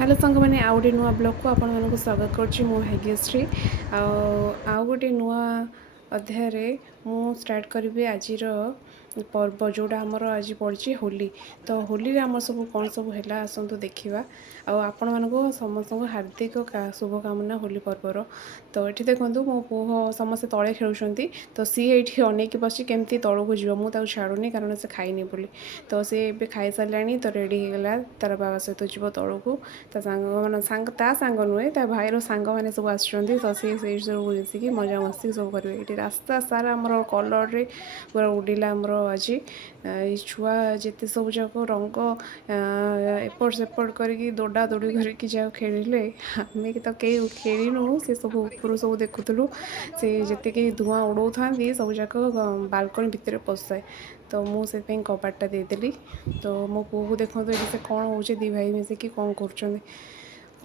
Hello सांग मैंने आउ गोटे नुआ ब्लॉग को आपण मानक स्वागत करुच्ची मो भाग्यश्री आउ गोटे नुआ अध्याय मु स्टार्ट करी आज पर्व जोड़ा आमर आज पड़ी होली। तो होली रे आमर सब कौन सब है आसतु देखा आपण मानक समस्त हार्दिक शुभकामना होली पर्वर। तो ये देखूँ मो पुह समस्ते तले खेलुंट तो सी ये अनेक बस केमती तौक जीव मुझे छाड़ूनी कारण से खाइनी बोली। तो सी ए खाई सारे तो रेडी होगा तार बाबा सहित जीव तौक ता सांग ता सांग नुहे ता भाईर सांग मैंने सब आसुँच तो सी सब मिसिकी मजा मस्ती सब करेंगे। ये रास्ता सारा आमर कलर रे पूरा उड़ीला आमर आज छुआ जिते सब जाक रंग एपट सेपट करके दौड़ा दौड़ी करके जहाँ खेलिले आम तो कई खेलनु से सब ऊपर सब देखुलु से जी धूआं उड़ौ था सब जाक बालकनी भितर पशाए। तो मुझे कबाटा देदेली तो मो पु को देखो ये से कौन हो दी भाई मिसिकी कौन कर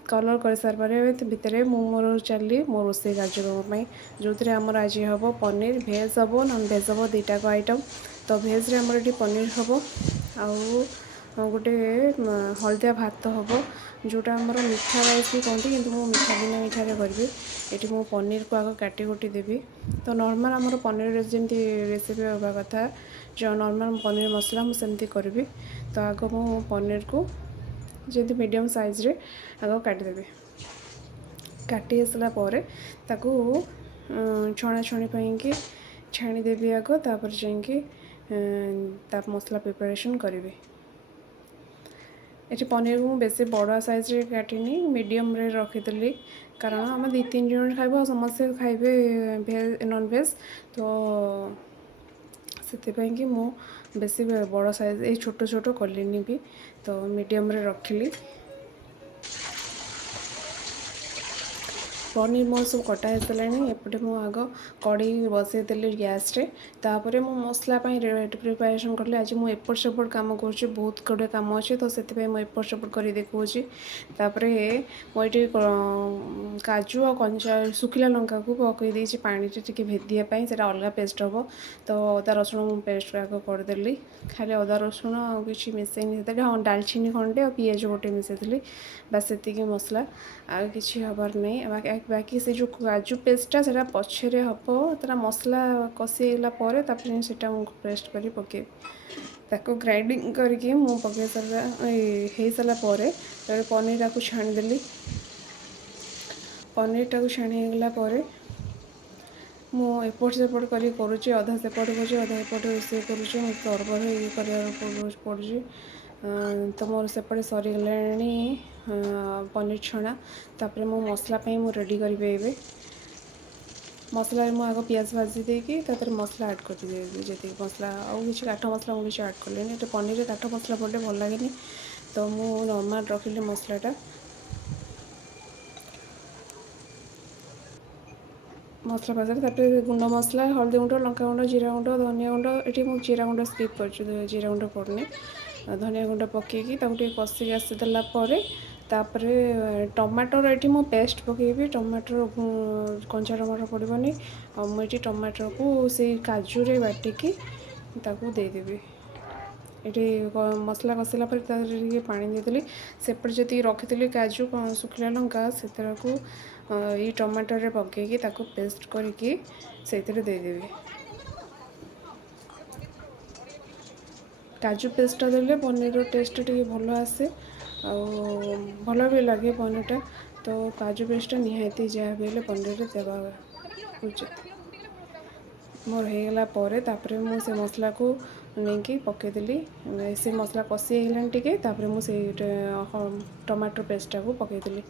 कलर कर सारे भितर मोर चली मो रोसे कार्यक्रम जो थे आमर आज हम पनीर भेज हम नन भेज हम दुटाक आइटम। तो भेज रे आमर ये पनीर हम आउ गोटे हलदिया भात हम जोटा आमर मीठा राइस भी कहती कि मीठा बिना मीठार करी। ये मो पनीर को आग काटी कुटी देवी। तो नॉर्मल आमर पनीर जमी रेसिपी होगा कथा जो नॉर्मल पनीर मसला मुझे करी। तो आग मु पनीर को जमी मीडियम साइज रे आग काटिदेवी काटी आसला ताकू छणा छणी कि छाणीदेवी आग तापर जाइए मसला प्रिपरेशन करी। ये पनीर को बेस बड़ा साइज रे काटिनी मीडियम रे रखीदी कारण आम 2-3 जन खाइब समस्ते खाइबे भेज नॉन भेज। तो से मु बेसी बड़ साइज ये छोट छोट कलिनी भी तो मीडियम रे रखिली। पनीर मोर सब कटा हो सारे एपटे मु आग कड़े बसईदेली गैस रे तापर मु मसला प्रिपरेशन कली। आज मुझे एपट सेपट कम कर बहुत गुड़े कम अच्छे तो से एपट सेपट कर देखी। तापर मुझे काजू और कंचा सुखिला लंका को पकईदे पानी टे भेदियापाई से अलग पेस्ट हम। तो अदा रसुण पेस्ट आग करदेली खाली अदा रसुण आ कि मिसईनी हाँ डालचीनी खंडे और पिज गोटे मिसईली बस से मसला आ कि हबार नहीं। बाकी से जो काजू पेस्टा से पछरे हम तार मसला कषीगला सेटा पेस्ट कर पके ताको ग्राइंडिंग करके मु पके सारा हो सारापर पनीर को छाणीदेली। पनीर टाक छाणीगला मु एपट सेपट करुँचे अधा सेपट कर अधा एपट रोषे करुँचे मत तरबर ये पड़ी। तो मोर सेपटे सरीगला पनीर छणा तापर मो मसला मु रेडी करें। मसला मु आग पियाज भाजी देकी मसला ऐड कर जी मसला आउ कि काठ मसला मुझे ऐड कलेनी तो पनीर काठ मसला पड़े भल लगे। तो मु नॉर्मल रखिली मसलाटा मसला पास गुंड मसला हल्दी गुंड लंका गुंड जीरा गुंड धनिया गुंड ये मुझे जीरा गुंड स्किप कर जीरा गुंड पड़नी धनिया गुंड पकईकी कषिक आसीदेला तापर टमाटर ये मो पेस्ट पकेबी टमाटर कंचा टमाटर पड़ोनी मुझे टमाटर को से काजू रे बाटिकी देदेवी। ये मसला कषिला पानी देदेली सेपटे जी रखी काजू सुखिला लंका से ये टमाटर रे पकईकी पेस्ट करके से देदेवी। काजू पेस्टा देले पनीर टेस्ट टे भल आसे भल भी लगे पनीरटा। तो काजू पेस्टा निहाती जहाँ भी पनीर देवा उचित। मोर होगला तापर मुझे मसला को नहीं पकईदेली से मसला कषिगला टे मुझे टमाटर पेस्टा को पकईदेली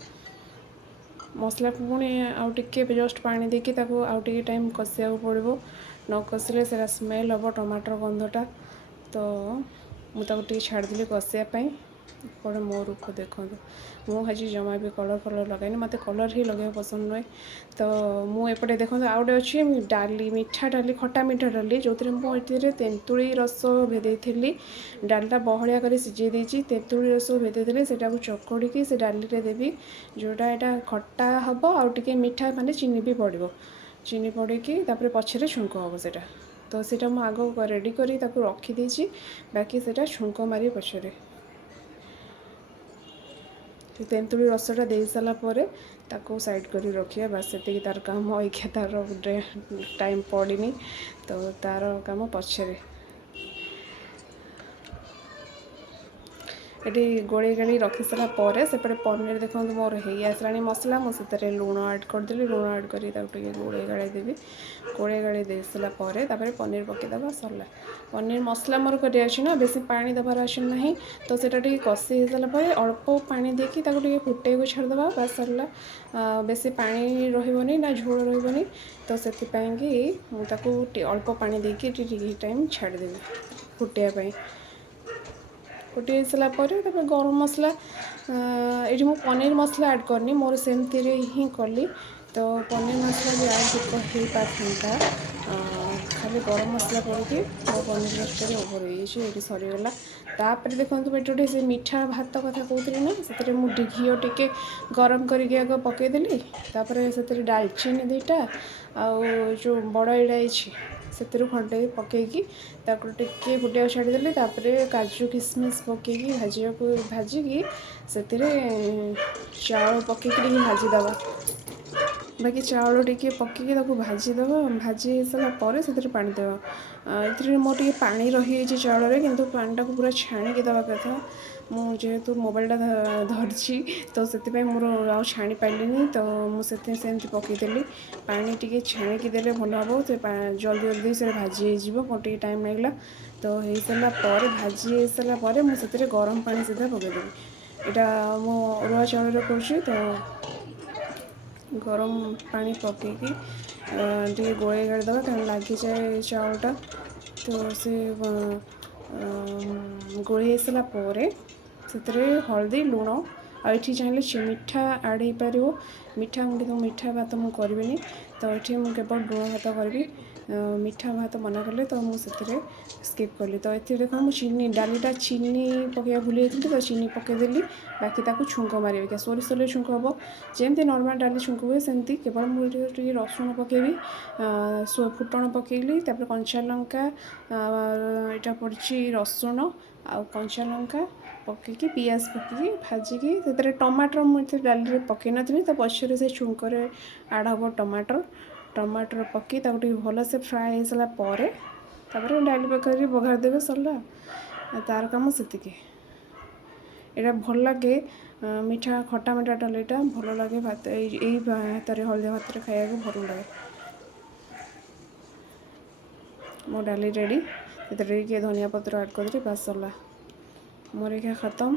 मसला पुणी आउ टे जस्ट पानी देकी आउ टे टाइम कषिया पड़ो न कषिले से स्मेल हम टमाटर गंधटा। तो मुझे छाड़देली कषापी पड़े मो रूप देखो मुझे जमा भी कलर फलर लगानी मत कलर ही लगे पसंद नुहे। तो मुझे देखो आउ गए अच्छी डाली मीठा डाली खटा मीठा डाली जो मुझे तेंतुड़ी रस भेदे डालटा बहलिया कर सीझे देती तेंतुड़ी रस भेदे से चकड़ी से डाली देवी जोटा यहाँ खट्टा हम आउ टे मीठा माने चीनी भी पड़ो चीनी पड़ी पछरे छुंक हम से तो सीटा मु आग रेडी करी रखीदी बाकी से छुंक मारी पछरे ସେ ତେନ୍ତୁଳି ରସଟା ଦେଇ ସାରିଲା ପରେ ତାକୁ ସାଇଡ଼୍ କରି ରଖିବା, ବାସ୍ ସେତିକି ତାର କାମ। ଏଇଖିଆ ତାର ଟାଇମ୍ ପଡ଼ିନି, ତ ତାର କାମ ପଛରେ। ଏଠି ଗୋଳେଇ ଗାଳି ରଖି ସାରିଲା ପରେ ସେପଟେ ପନିର ଦେଖନ୍ତୁ ମୋର ହେଇ ଆସିଲାଣି ମସଲା। ମୁଁ ସେଥିରେ ଲୁଣ ଆଡ଼୍ କରିଦେଲି, ଲୁଣ ଆଡ଼୍ କରି ତାକୁ ଟିକେ ଗୋଳେଇ ଗାଳି ଦେବି। ଗୋଳେଇ ଗାଳି ଦେଇ ସାରିଲା ପରେ ତାପରେ ପନିର ପକାଇଦେବା, ସରିଲା। ପନିର ମସଲା ମୋର କରିବାର ଅଛି ନା, ବେଶୀ ପାଣି ଦେବାର ଅଛି ନାହିଁ। ତ ସେଇଟା ଟିକେ କଷି ହେଇସାରିଲା ପରେ ଅଳ୍ପ ପାଣି ଦେଇକି ତାକୁ ଟିକେ ଫୁଟେଇବାକୁ ଛାଡ଼ିଦେବା, ବାସ୍ ସରିଲା। ବେଶୀ ପାଣି ରହିବନି ନା ଝୋଳ ରହିବନି, ତ ସେଥିପାଇଁକି ମୁଁ ତାକୁ ଅଳ୍ପ ପାଣି ଦେଇକି ଟିକେ ଟାଇମ୍ ଛାଡ଼ିଦେବି ଫୁଟିବା ପାଇଁ। ଫୁଟି ହେଇସାରିଲା ପରେ ତାପରେ ଗରମ ମସଲା, ଏଇଠି ମୁଁ ପନିର ମସଲା ଆଡ଼୍ କରିନି, ମୋର ସେମିତିରେ ହିଁ କଲି। ତ ପନିର ମସଲା ବି ଆଡ଼୍ ହେଇପାରିଥାନ୍ତା, ଖାଲି ଗରମ ମସଲା ପଡ଼ିକି ମୋ ପନିର ତରକାରୀ ଓଭର ହେଇଯାଇଛି, ଏଇଠି ସରିଗଲା। ତାପରେ ଦେଖନ୍ତୁ ଏଠି ଗୋଟେ ସେ ମିଠା ଭାତ କଥା କହୁଥିଲି ନା, ସେଥିରେ ମୁଁ ଘିଅ ଟିକେ ଗରମ କରିକି ଆଗ ପକାଇଦେଲି। ତାପରେ ସେଥିରେ ଡାଲଚିନି 2ଟା ଆଉ ଯେଉଁ ବଡ଼ ଇଲାଇଚି ସେଥିରୁ ଖଣ୍ଡେ ପକାଇକି ତାକୁ ଟିକେ ଫୁଟିବାକୁ ଛାଡ଼ିଦେଲି। ତାପରେ କାଜୁ କିସମିସ୍ ପକାଇକି ଭାଜିକି ସେଥିରେ ଚାଉଳ ପକାଇକି ଟିକେ ଭାଜିଦେବା। ବାକି ଚାଉଳ ଟିକେ ପକାଇକି ତାକୁ ଭାଜିଦେବା। ଭାଜି ହେଇସାରିଲା ପରେ ସେଥିରେ ପାଣି ଦେବା। ଏଥିରେ ମୋର ଟିକେ ପାଣି ରହିଯାଇଛି ଚାଉଳରେ, କିନ୍ତୁ ପାଣିଟାକୁ ପୁରା ଛାଣିକି ଦେବା କଥା। ମୁଁ ଯେହେତୁ ମୋବାଇଲଟା ଧରିଛି, ତ ସେଥିପାଇଁ ମୋର ଆଉ ଛାଣି ପାରିଲିନି, ତ ମୁଁ ସେଥିପାଇଁ ସେମିତି ପକାଇଦେଲି। ପାଣି ଟିକେ ଛାଣିକି ଦେଲେ ଭଲ ହେବ, ସେ ଜଲ୍ଦି ଜଲ୍ଦି ସେ ଭାଜି ହେଇଯିବ। ମୋର ଟିକେ ଟାଇମ୍ ଲାଗିଲା। ତ ହେଇସାରିଲା ପରେ ଭାଜି ହେଇସାରିଲା ପରେ ମୁଁ ସେଥିରେ ଗରମ ପାଣି ସିଧା ପକାଇଦେବି। ଏଇଟା ମୁଁ ଅରୁଆ ଚାଉଳରେ କରୁଛି, ତ ଗରମ ପାଣି ପକାଇକି ଟିକେ ଗୋଳେଇ ଗାଳି ଦେବା, କାରଣ ଲାଗିଯାଏ ଚାଉଳଟା। ତ ସେ ଗୋଳେଇ ହେଇସାରିଲା ପରେ ସେଥିରେ ହଳଦୀ ଲୁଣ, ଆଉ ଏଠି ଚାହିଁଲେ ମିଠା ଆଡ଼୍ ହେଇପାରିବ। କିନ୍ତୁ ମିଠା ଭାତ ମୁଁ କରିବିନି, ତ ଏଠି ମୁଁ କେବଳ ଲୁଣ ଭାତ କରିବି। ମିଠା ଭାତ ମନା କଲେ, ତ ମୁଁ ସେଥିରେ ସ୍କିପ୍ କଲି। ତ ଏଥିରେ ଦେଖ ମୁଁ ଡାଲିଟା ଚିନି ପକାଇବା ଭୁଲି ଯାଇଥିଲି, ତ ଚିନି ପକାଇଦେଲି। ବାକି ତାକୁ ଛୁଙ୍କ ମାରିବି, ସୋରିଷ ତେଲରେ ଛୁଙ୍କ ହେବ, ଯେମିତି ନର୍ମାଲ୍ ଡାଲି ଛୁଙ୍କ ହୁଏ ସେମିତି। କେବଳ ମୁଁ ଏଠି ଟିକେ ରସୁଣ ପକାଇବି, ଫୁଟଣ ପକାଇଲି, ତାପରେ କଞ୍ଚା ଲଙ୍କା, ଏଇଟା ପଡ଼ିଛି ରସୁଣ ଆଉ କଞ୍ଚା ଲଙ୍କା ପକାଇକି ପିଆଜ ପକାଇକି ଭାଜିକି ସେଥିରେ ଟମାଟର ମୁଁ ଏଥିରେ ଡାଲିରେ ପକାଇ ନଥିଲି, ତ ପଛରେ ସେ ଛୁଙ୍କରେ ଆଡ଼୍ ହେବ ଟମାଟର ପକାଇ ତାକୁ ଟିକେ ଭଲସେ ଫ୍ରାଏ ହେଇସାରିଲା ପରେ ତାପରେ ଡାଲି ପକାଇକି ବଘାରି ଦେବେ, ସରିଲା। ତାର କାମ ସେତିକି। ଏଇଟା ଭଲ ଲାଗେ, ମିଠା ଖଟା ମିଠା ଡାଲିଟା ଭଲ ଲାଗେ ଭାତ, ଏଇ ଭାତରେ ହଳଦିଆ ଭାତରେ ଖାଇବାକୁ ଭଲ ଲାଗେ। ମୋ ଡାଲି ରେଡ଼ି, ସେଥିରେ ଟିକେ ଧନିଆ ପତ୍ର ଆଡ଼୍ କରିଦେଲି, ବାସ୍ ସରିଲା। ମୋର ଏଇଟା ଖତମ।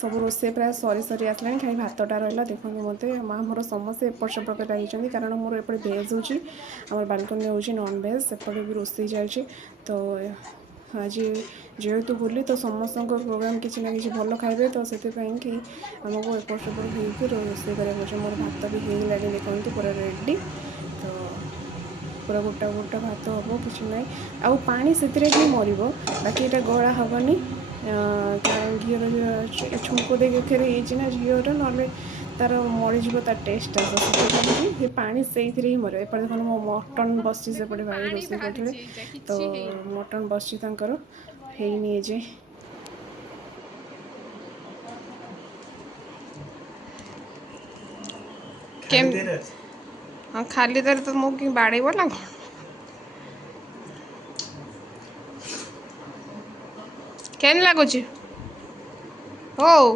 ସବୁ ରୋଷେଇ ପ୍ରାୟ ସରି ଆସିଲାଣି, ଖାଲି ଭାତଟା ରହିଲା। ଦେଖନ୍ତୁ ମୋତେ ମାଆ ମୋର ସମସ୍ତେ ଏପଟ ସେପଟ ଲାଗିଛନ୍ତି, କାରଣ ମୋର ଏପଟେ ଭେଜ୍ ହେଉଛି, ଆମର ବାଲକୋନି ହେଉଛି ନନ୍ଭେଜ୍, ସେପଟେ ବି ରୋଷେଇ ଚାଲିଛି। ତ ଆଜି ଯେହେତୁ ହୋଲି, ତ ସମସ୍ତଙ୍କ ପ୍ରୋଗ୍ରାମ୍ କିଛି ନା କିଛି ଭଲ ଖାଇବେ, ତ ସେଥିପାଇଁକି ଆମକୁ ଏପଟ ସେପଟ ହେଇକି ରୋଷେଇ କରିବାକୁ ପଡ଼ୁଛି। ମୋର ଭାତ ବି ହେଇଗଲାଣି, ଦେଖନ୍ତୁ ପୁରା ରେଡ଼ି। ତ ପୁରା ଗୋଟା ଭାତ ହେବ, କିଛି ନାହିଁ। ଆଉ ପାଣି ସେଥିରେ ହିଁ ମରିବ, ବାକି ଏଇଟା ଗଳା ହେବନି, କାରଣ ଘିଅର ଛୁଙ୍କ ଦେଇକି ଏଥିରେ ହେଇଛି ନା ଘିଅର, ନହେଲେ ତାର ମରିଯିବ ତା ଟେଷ୍ଟଟା। ତ ସେଥିପାଇଁକି ସେ ପାଣି ସେଇଥିରେ ହିଁ ମରିବ। ଏପଟେ ଦେଖନ୍ତୁ ମୋ ମଟନ୍ ବସିଛି, ସେପଟେ ଭାଇ ରୋଷେଇ କରିଥିଲେ, ତ ମଟନ୍ ବସିଛି ତାଙ୍କର, ହେଇନି ଏଯାଏଁ। ହଁ ଖାଲି ଦେଲେ ତ ମୁଁ କି ବାଡ଼େଇବ ନା କ'ଣ? କେମିତି ଲାଗୁଛି? ହଉ।